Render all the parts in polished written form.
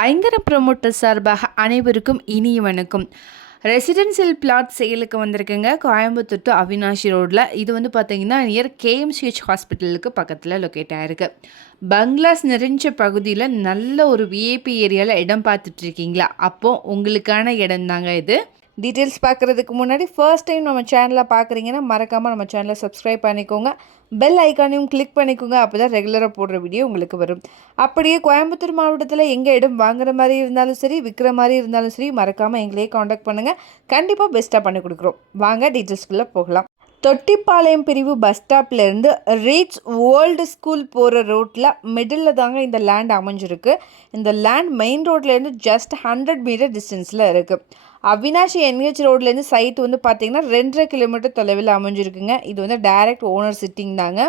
ஐங்கர promoter சார்பாக அனைவருக்கும் இனிய வணக்கம். ரெசிடென்சியல் பிளாட் சேலுக்கு வந்திருக்குங்க கோயம்புத்தூர் டு அவினாஷி ரோடில். இது வந்து பார்த்தீங்கன்னா நியர் கேஎம்சிஹெச் ஹாஸ்பிட்டலுக்கு பக்கத்தில் லொக்கேட் ஆகிருக்கு. பங்களாஸ் நிறைஞ்ச பகுதியில் நல்ல ஒரு விஐபி ஏரியாவில் இடம் பார்த்துட்டு இருக்கீங்களா? அப்போது உங்களுக்கான இடம் தாங்க இது. டீட்டெயில்ஸ் பார்க்குறதுக்கு முன்னாடி ஃபர்ஸ்ட் டைம் நம்ம சேனலை பார்க்குறீங்கன்னா மறக்காமல் நம்ம சேனலை சப்ஸ்கிரைப் பண்ணிக்கோங்க, பெல் ஐக்கானையும் கிளிக் பண்ணிக்கோங்க. அப்போ தான் ரெகுலராக போடுற வீடியோ உங்களுக்கு வரும். அப்படியே கோயம்புத்தூர் மாவட்டத்தில் எங்கே இடம் வாங்குற மாதிரி இருந்தாலும் சரி, விற்கிற மாதிரி இருந்தாலும் சரி, மறக்காமல் எங்களே காண்டாக்ட் பண்ணுங்கள். கண்டிப்பாக பெஸ்ட்டாக பண்ணி கொடுக்குறோம். வாங்க டீட்டெயில்ஸ்குள்ளே போகலாம். தொட்டிப்பாளையம் பிரிவு பஸ் ஸ்டாப்லேருந்து ரீச் வேர்ல்டு ஸ்கூல் போகிற ரோட்டில் மிடில் தாங்க இந்த லேண்ட் அமைஞ்சிருக்கு. இந்த லேண்ட் மெயின் ரோட்லேருந்து ஜஸ்ட் 100 மீட்டர் டிஸ்டன்ஸில் இருக்குது. அவினாஷி என்ஹெச் ரோட்லேருந்து சைட் வந்து பார்த்திங்கன்னா 2.5 கிலோமீட்டர் தொலைவில் அமைஞ்சிருக்குங்க. இது வந்து டைரக்ட் ஓனர் சிட்டிங் தாங்க.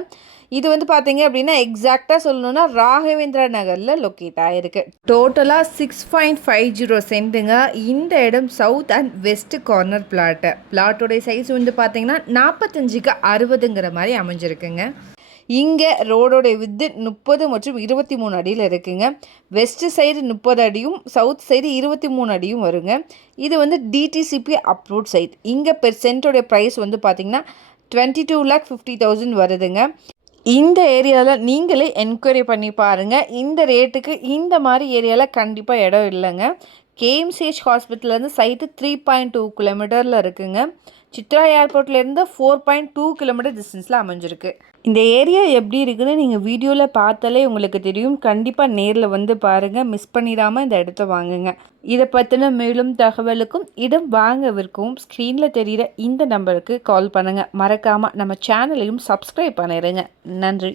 இது வந்து பார்த்தீங்க அப்படின்னா எக்ஸாக்டாக சொல்லணுன்னா ராகவேந்திரா நகரில் லொக்கேட் ஆகிருக்கு. டோட்டலாக 6.50 சென்ட்டுங்க. இந்த இடம் south and west corner plot. பிளாட்டோடைய சைஸ் வந்து பார்த்தீங்கன்னா 45க்கு 60ங்கிற மாதிரி அமைஞ்சிருக்குங்க. இங்கே ரோடோடைய வித்து 30 மற்றும் 23 அடியில் இருக்குங்க. வெஸ்ட் சைடு 30 அடியும் சவுத் சைடு 23 அடியும் வருங்க. இது வந்து டிடிசிபி அப்ரூவ்ட் சைட். இங்கே பெர் சென்ட்டோடைய ப்ரைஸ் வந்து பார்த்திங்கன்னா 22,50,000 வருதுங்க. இந்த ஏரியாவில் நீங்களே என்கொயரி பண்ணி பாருங்கள். இந்த ரேட்டுக்கு இந்த மாதிரி ஏரியாவில் கண்டிப்பாக இடம் இல்லைங்க. கேஎம்சிஹெச் ஹாஸ்பிட்டல்லேருந்து சைட்டு 3.2 கிலோமீட்டரில் இருக்குங்க. சித்ரா ஏர்போர்ட்லேருந்து 4.2 கிலோமீட்டர் டிஸ்டன்ஸில் அமைஞ்சிருக்கு. இந்த ஏரியா எப்படி இருக்குதுன்னு நீங்கள் வீடியோவில் பார்த்தாலே உங்களுக்கு தெரியும். கண்டிப்பாக நேரில் வந்து பாருங்கள், மிஸ் பண்ணிடாமல் இந்த இடத்த வாங்குங்க. இதை பற்றின மேலும் தகவலுக்கும் இடம் வாங்கவிருக்கவும் ஸ்க்ரீனில் தெரிகிற இந்த நம்பருக்கு கால் பண்ணுங்கள். மறக்காமல் நம்ம சேனலையும் சப்ஸ்கிரைப் பண்ணிடுங்க. நன்றி.